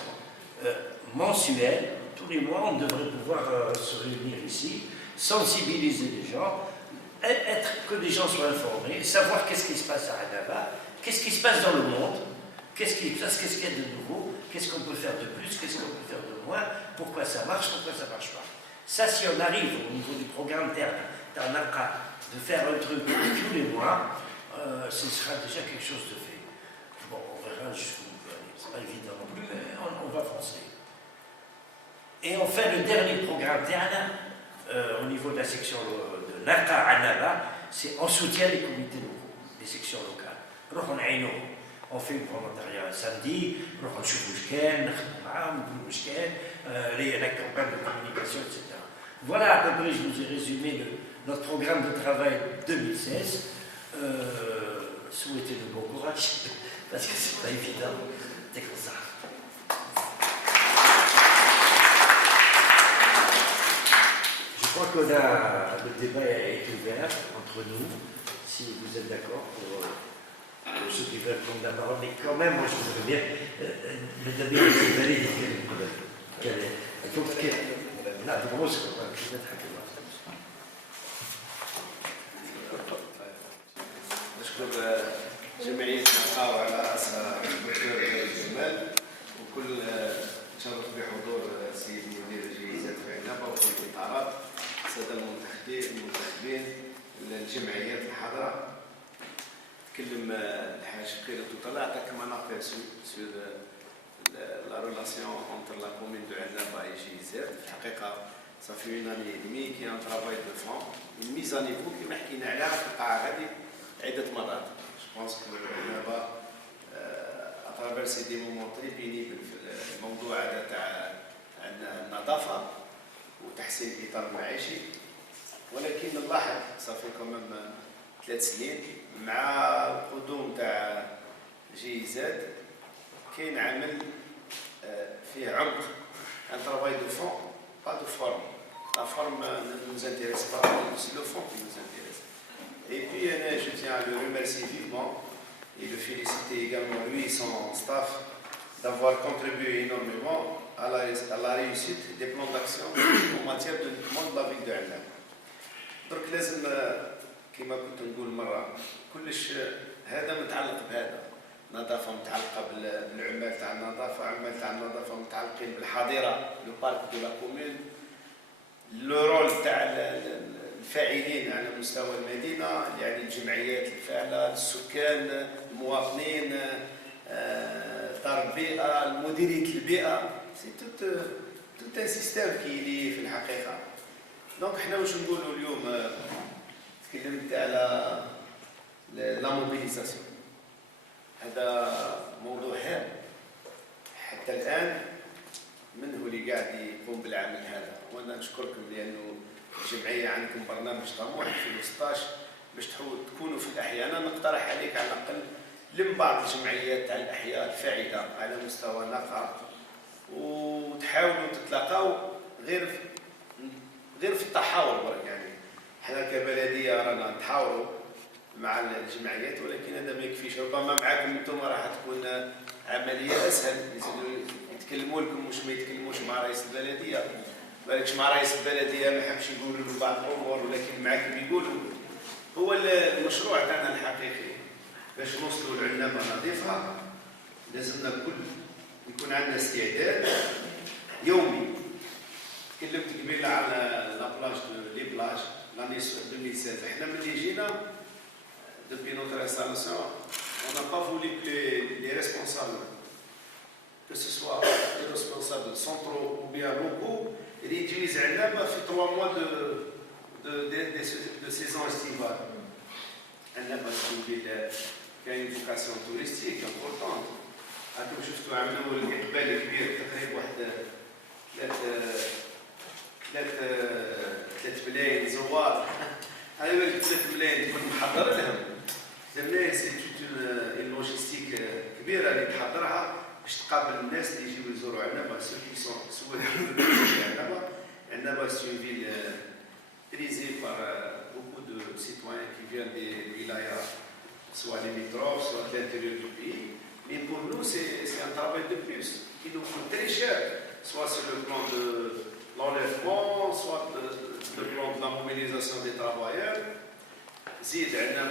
mensuel, tous les mois, on devrait pouvoir se réunir ici, sensibiliser les gens, que les gens soient informés, savoir qu'est-ce qui se passe à Annaba, qu'est-ce qui se passe dans le monde, qu'est-ce qu'il y a de nouveau, qu'est-ce qu'on peut faire de plus, qu'est-ce qu'on peut faire de moins, pourquoi ça marche, pourquoi ça ne marche pas. Ça, si on arrive au niveau du programme Tarnaqa de faire un truc tous les mois, ce sera déjà quelque chose de fait. Bon, on verra jusqu'où on peut aller. C'est pas évident non plus, mais on va foncer. Et on fait le dernier programme Tarna au niveau de la section de Naqa Annaba, c'est en soutien des comités locaux, des sections locales. On fait le volontariat samedi, on la campagne de communication, etc. Voilà à peu près, je vous ai résumé notre programme de travail 2016. Souhaitez de bon courage, parce que c'est pas évident, c'est comme ça. Je crois que le débat est ouvert entre nous, si vous êtes d'accord pour ceux qui veulent prendre la parole, mais quand même, moi je voudrais bien le donner à cette année, il faut qu'elle لا دروس نضحك نشكر جمعية نقاو على رأسها الدكتور جمال وكل تشرف بحضور السيد مدير الجهازات في عنابة وكل الإطارات السادة المنتخبين الجمعيات الحاضرة تكلم الحاج خيرت وطلع عطاك مناقب سور la relation entre la commune de Annaba et GIZ. Ça fait une année et demie qu'il y a un travail de fond, une mise à niveau qui m'a حكينا عليها في القاعة هذه عدة مرات. Je pense que Annaba a traversé des moments très pénibles في الموضوع هذا تاع النظافة وتحسين الإطار المعيشي، ولكن نلاحظ صافي كمان 3 سنين مع القدوم تاع GIZ كاين عمل فيه عمق، un travail de fond, pas de forme. La forme ne nous intéresse pas, c'est le fond qui nous intéresse. Et puis je tiens à le remercier vivement et le féliciter également lui et son staff d'avoir contribué énormément à la réussite des plans d'action en matière de développement de la ville de Annaba. Donc لازم كما كنت نقول مرة كلش هذا متعلق بهذا. النظافه متعلقه بالعمال تاع النظافه، عمال تاع النظافه متعلقين بالحظيره لو بارك دو لا كومون، لو رول تاع الفاعلين على مستوى المدينه يعني الجمعيات الفاعله، السكان، المواطنين، دار البيئه، مديريه البيئه، سي توت ان سيستيم كي في الحقيقه. دونك حنا واش نقولوا اليوم تكلمت على لا موبيليزاسيون، هذا موضوع هام حتى الآن. من هو اللي قاعد يقوم بالعمل هذا؟ وأنا نشكركم لأنه الجمعية عندكم برنامج طموح 2016 باش تكونوا في الأحياء. أنا نقترح عليك على الأقل لم بعض الجمعيات تاع الأحياء الفاعلة على مستوى النقا وتحاولوا تتلاقاو غير في التحاور. يعني احنا كبلدية رانا نتحاوروا مع الجمعيات، ولكن هذا ما يكفيش. ربما معاكم انتم راح تكون عمليه اسهل، يتكلموا لكم مش ما يتكلموش مع رئيس البلديه، بالكش مع رئيس البلديه ما يحبش يقولوا له بعض الامور، ولكن معاكم يقولوا. هو المشروع تاعنا الحقيقي باش نوصلوا لعنابه نظيفه لازمنا يكون عندنا استعداد يومي. تكلمت قبيله على لا بلاج لي بلاج لاني 2016. احنا ملي جينا depuis notre installation, on n'a pas voulu que les responsables, que ce soit les responsables centraux ou bien locaux, réutilisent Annaba في 3 mois de saison estivale. Annaba c'est une ville qui a une vocation touristique importante. راكم شفتوا عملوا الإقبال كبير تقريبا واحد 3 ملايين زوار. هاي 3 ملايين تكون محضر لهم. زعما سي اون لوجيستيك كبيره اللي تحضرها باش تقابل الناس اللي يجيو يزوروا Annaba. سو كي سوا Annaba. Annaba c'est une ville prisée par beaucoup de citoyens qui viennent des wilayas, soit limitrophes, soit de l'intérieur du pays. Mais pour nous, c'est un travail de plus qui nous coûte très cher. soit sur le plan de l'enlèvement, soit le plan de la mobilisation des travailleurs. زيد عندنا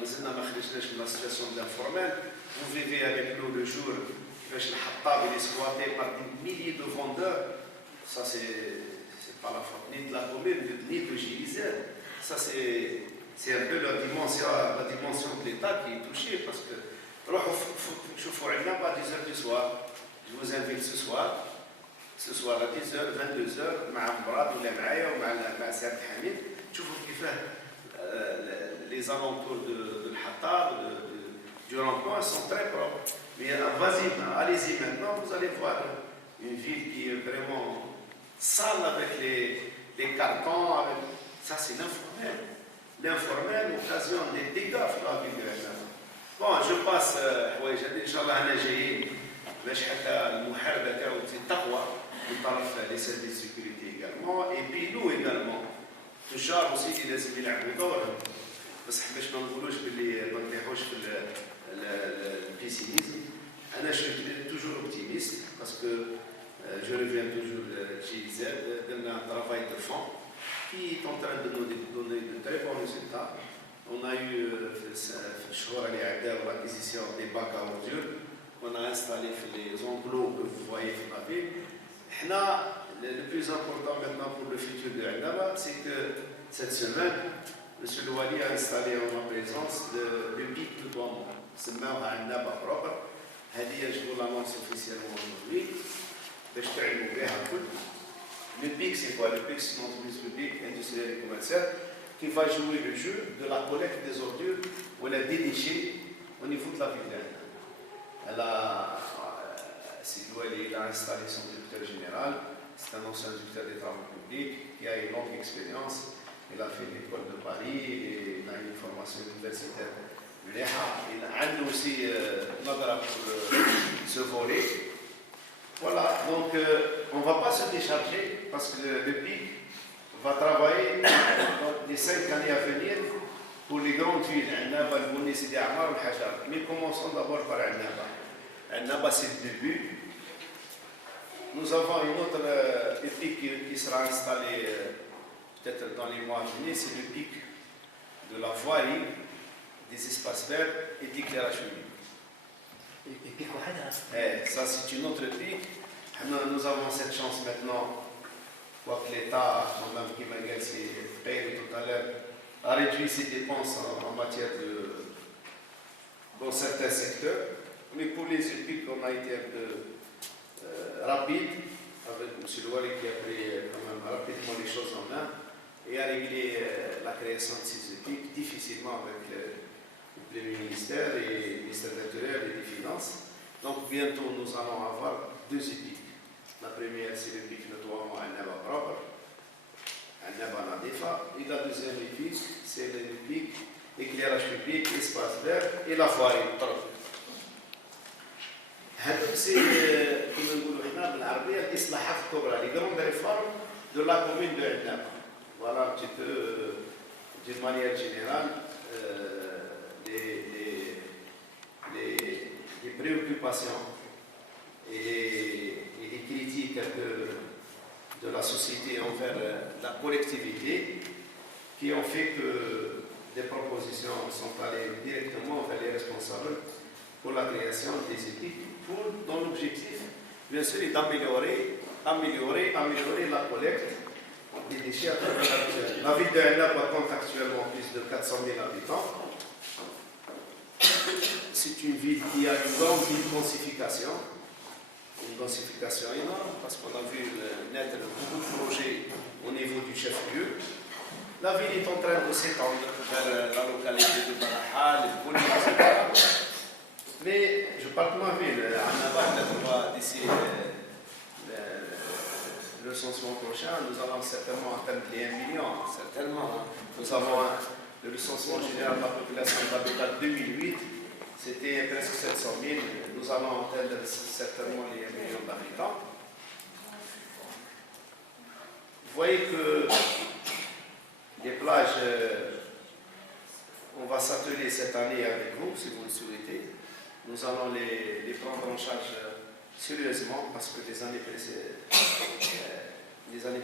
مازلنا ما خرجناش من la situation de l'informel. Vous vivez avec nous le jour كيفاش الحطاب il est squatté par des milliers de vendeurs. Ça c'est pas la faute ni de la commune ni de GIZ. Ça c'est un peu la dimension de l'État qui est touchée parce que روحوا شوفوا عندنا بعد 10h du soir. Je vous invite ce soir à 10h 22h مع مراد ولا معايا ومع سعد حميد تشوفوا كيفاه les alentours de l'Hattab, du rond-point sont très propres. Mais allez-y maintenant, vous allez voir une ville qui est vraiment sale avec les cartons. Ça, c'est l'informel. L'informel occasionne des dégâts sur la ville de Hennaba. Bon, je passe, Inch'Allah, أنا جايين باش حتى المحاربة تاعو تزيد تقوى من طرف les services de sécurité également. Et puis nous également. التجار aussi لازم يلعبوا دورهم بس باش ما نقولوش باللي ما نطيحوش في البيسيميزم. انا جو توجور اوبتيميست باسكو جو ريفيان توجور GIZ درنا un travail de fond qui est en train de nous donner de très bons résultats. On a eu في الشهور اللي عداو l'acquisition des bacs à ordures qu'on a installé les enclos que vous voyez في la ville. احنا le plus important maintenant pour le futur de Hennaba, c'est que cette semaine, M. Louali a installé en ma présence le pic de Douaumont. C'est même à Hennaba propre. Je vous l'annonce officiellement aujourd'hui. Le pic, c'est quoi? Le pic, c'est une entreprise publique, industrielle et commerciale qui va jouer le jeu de la collecte des ordures ou des déchets au niveau de la ville de Hennaba. Il a installé son directeur général. C'est un ancien directeur des travaux publics qui a une longue expérience. Il a fait l'école de Paris et il a une formation universitaire. Il a aussi Nadra pour ce volet. Voilà, donc on ne va pas se décharger parce que le PIC va travailler dans les 5 années à venir pour les grandes villes. Hennaba, Bouni, Sidi Amar, Hajar. Mais commençons d'abord par Hennaba. Hennaba, c'est le début. Nous avons une autre pic qui sera installée peut-être dans les mois à venir, c'est le pic de la voirie, des espaces verts et de l'éclairage public. Ça, c'est une autre pic. Nous avons cette chance maintenant, quoique l'État, Mme Kimagelsi paye tout à l'heure, a réduit ses dépenses en matière dans certains secteurs. Mais pour les pics, on a été un peu rapide, avec M. Louali qui a pris quand même rapidement les choses en main et a réglé la création de ces EPIC difficilement avec le Premier ministère et le ministère de l'Intérieur et des Finances. Donc bientôt nous allons avoir 2 EPIC. La première c'est l'EPIC nettoiement à Hennaba propre, à Hennaba Nadifa, et la deuxième EPIC c'est l'EPIC éclairage public, espace vert et la voirie. C'est, comme nous le disons en arabe, l'Islahat Kobra, les grandes réformes de la commune de Hennaba. Voilà un petit peu, d'une manière générale, les préoccupations et les critiques de la société envers la collectivité qui ont fait que des propositions sont allées directement vers les responsables pour la création des équipes. Dont l'objectif, bien sûr, est d'améliorer la collecte des déchets à travers la ville. La ville de Hennaba compte actuellement plus de 400 000 habitants. C'est une ville qui a une grande densification énorme, parce qu'on a vu naître beaucoup de projets au niveau du chef-lieu. La ville est en train de s'étendre vers la localité de Barahal, le Bouni, etc. Mais je parle de ma ville, Hennaba, peut-être d'ici le recensement prochain, nous allons certainement atteindre les 1 million. Certainement. Nous avons le recensement général de la population d'habitat 2008, c'était presque 700 000. Nous allons atteindre certainement les 1 million d'habitants. Vous voyez que les plages, on va s'atteler cette année avec vous, si vous le souhaitez. Nous allons les prendre en charge sérieusement, parce que les années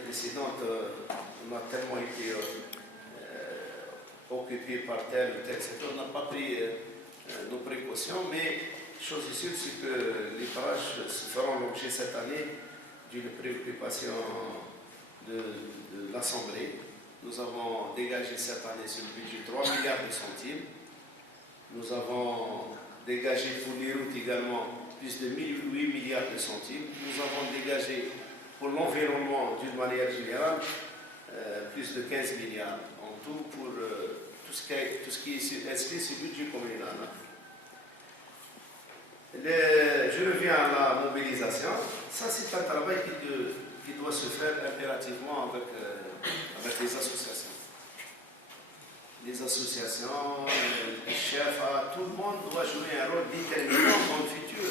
précédentes, on a tellement été occupé par tel ou tel secteur, on n'a pas pris nos précautions, mais chose sûre, c'est que les barrages se feront l'objet cette année d'une préoccupation de l'Assemblée. Nous avons dégagé cette année sur le budget 3 milliards de centimes. Nous avons dégagé pour les routes également plus de 8 milliards de centimes. Nous avons dégagé pour l'environnement d'une manière générale plus de 15 milliards en tout pour tout ce qui est inscrit sur le budget communal. Je reviens à la mobilisation. Ça, c'est un travail qui doit se faire impérativement avec les associations. Les associations, les chefs, tout le monde doit jouer un rôle déterminant dans le futur.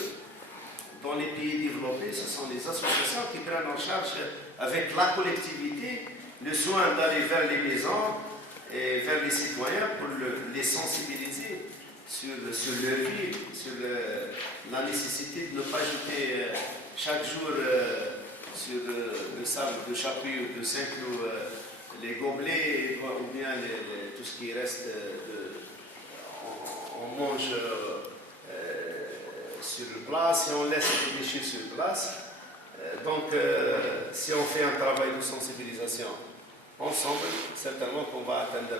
Dans les pays développés, ce sont les associations qui prennent en charge avec la collectivité le soin d'aller vers les maisons et vers les citoyens pour les sensibiliser sur leur vie, sur la nécessité de ne pas jeter chaque jour sur le sable de Chapuis ou de Saint-Cloud les gobelets ou bien tout ce qui reste, on mange sur place et on laisse les déchets sur place. Donc, si on fait un travail de sensibilisation ensemble, certainement qu'on va atteindre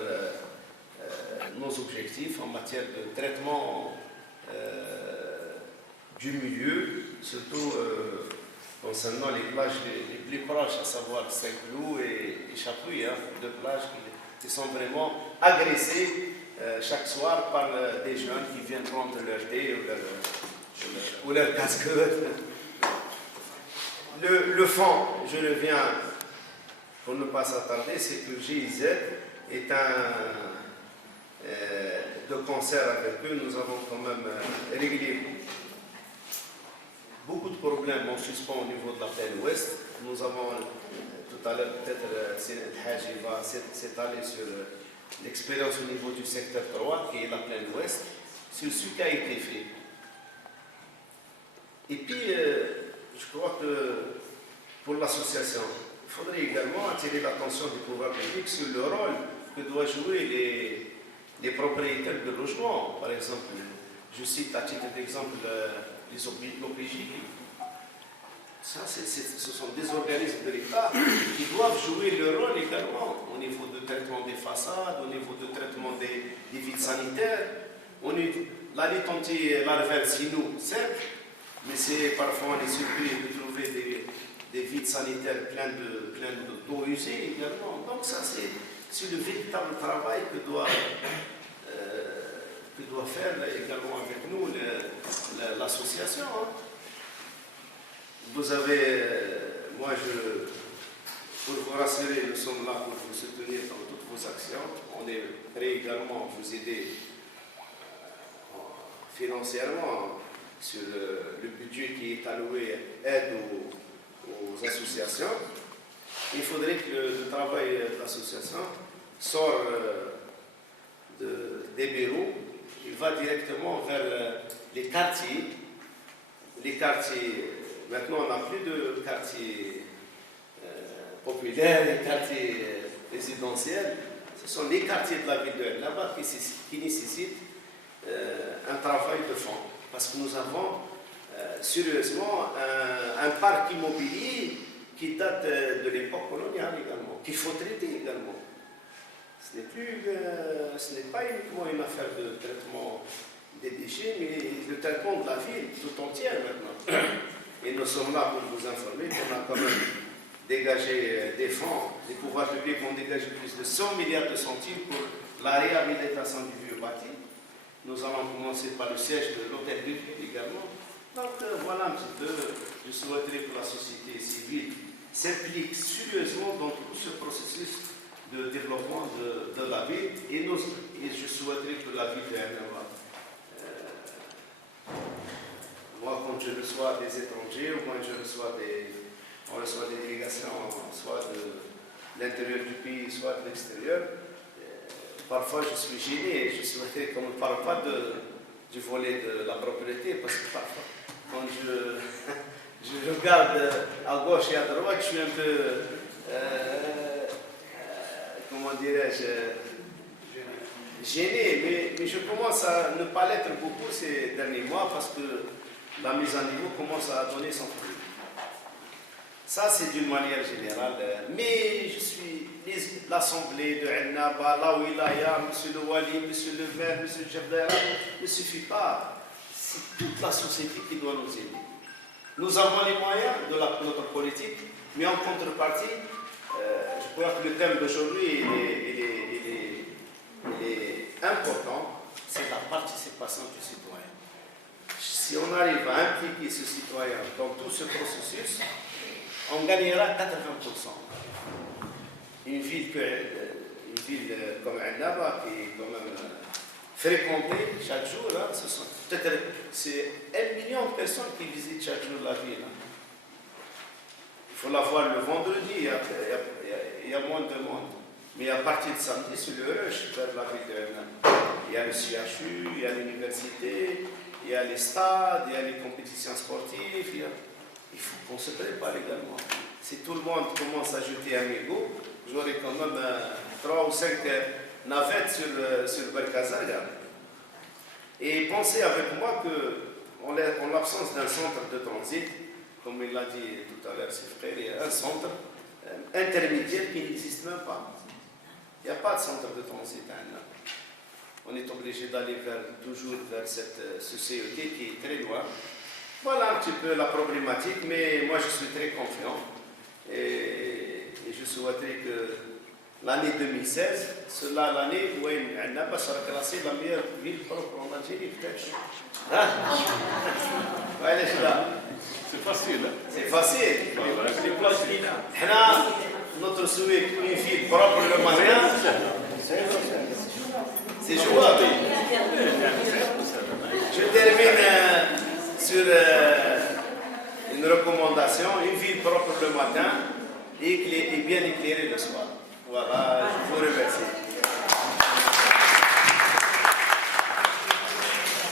nos objectifs en matière de traitement du milieu, surtout concernant les plages les plus proches, à savoir Saint-Cloud et Chapuis, deux plages qui sont vraiment agressées chaque soir par des jeunes qui viennent prendre leur thé ou leur casquette. Le fond, je reviens pour ne pas s'attarder, c'est que le GIZ est de concert avec eux, nous avons quand même réglé beaucoup de problèmes en suspens au niveau de la plaine ouest. Nous avons tout à l'heure, peut-être, El Hadji va s'étaler sur l'expérience au niveau du secteur 3, qui est la plaine ouest, sur ce qui a été fait. Et puis, je crois que pour l'association, il faudrait également attirer l'attention du pouvoir public sur le rôle que doivent jouer les propriétaires de logements. Par exemple, je cite à titre d'exemple les OPJ. Ce sont des organismes de l'État qui doivent jouer leur rôle également au niveau de traitement des façades, au niveau de traitement des vides sanitaires. La lutte anti-larvaire, c'est nous, simple, mais parfois on est surpris de trouver des vides sanitaires pleins d'eau usée également. Donc ça, c'est le véritable travail que doit faire également avec nous l'association. Vous avez, pour vous rassurer, nous sommes là pour vous soutenir dans toutes vos actions. On est prêt également à vous aider financièrement sur le budget qui est alloué aide aux associations. Il faudrait que le travail de l'association sorte des bureaux. Il va directement vers les quartiers. Maintenant, on n'a plus de quartiers populaires, les quartiers résidentiels. Ce sont les quartiers de la ville de El-Naba qui nécessitent un travail de fond. Parce que nous avons sérieusement un parc immobilier qui date de l'époque coloniale également, qu'il faut traiter également. Ce n'est pas uniquement une affaire de traitement des déchets, mais le traitement de la ville tout entière maintenant. Et nous sommes là pour vous informer qu'on a quand même dégagé des fonds. Les pouvoirs publics ont dégagé plus de 100 milliards de centimes pour la réhabilitation du vieux bâti. Nous allons commencer par le siège de l'hôtel de ville également. Donc voilà un petit peu, je souhaiterais que la société civile s'implique sérieusement dans tout ce processus de développement de la ville et je souhaiterais que la ville de El-Naba, moi quand je reçois des étrangers ou quand on reçoit des délégations soit de l'intérieur du pays soit de l'extérieur, parfois je suis gêné, je souhaiterais qu'on ne parle pas du volet de la propriété parce que parfois quand je regarde à gauche et à droite, je suis un peu, comment dirais-je, gêné, mais je commence à ne pas l'être beaucoup ces derniers mois parce que la mise à niveau commence à donner son fruit. Ça, c'est d'une manière générale. Mais je suis l'Assemblée de Ennaba, la Wilaya, M. le Wali, M. le maire, M. Jabdera, ne suffit pas. C'est toute la société qui doit nous aider. Nous avons les moyens de notre politique, mais en contrepartie, je crois que le thème d'aujourd'hui il est important, c'est la participation du citoyen. Si on arrive à impliquer ce citoyen dans tout ce processus, on gagnera 80%. Une ville comme Ennaba, qui est quand même fréquentée chaque jour, hein, c'est 1 million de personnes qui visitent chaque jour la ville. Hein. Il faut la voir le vendredi, il y a moins de monde. Mais à partir de samedi, c'est le rush vers la ville de Ennaba. Il y a le CHU, il y a l'université, il y a les stades, il y a les compétitions sportives. Il faut qu'on se prépare également. Si tout le monde commence à jeter un mégot, j'aurai quand même 3 ou 5 navettes sur Berkazaga. Et pensez avec moi qu'en l'absence d'un centre de transit, comme il l'a dit tout à l'heure, ses frères, il y a un centre intermédiaire qui n'existe même pas. Il n'y a pas de centre de transit. On est obligé d'aller toujours vers ce CET qui est très loin. Voilà un petit peu la problématique, mais moi je suis très confiant et je souhaiterais que l'année 2016, cela l'année où Ennaba sera classée la meilleure ville propre en Algérie, peut-être. Hein? Ouais, C'est facile. C'est facile. Voilà. Notre souhait, une ville propre le matin, c'est jouable. Je termine sur une recommandation, une ville propre le matin et bien éclairée le soir. Voilà, je vous remercie.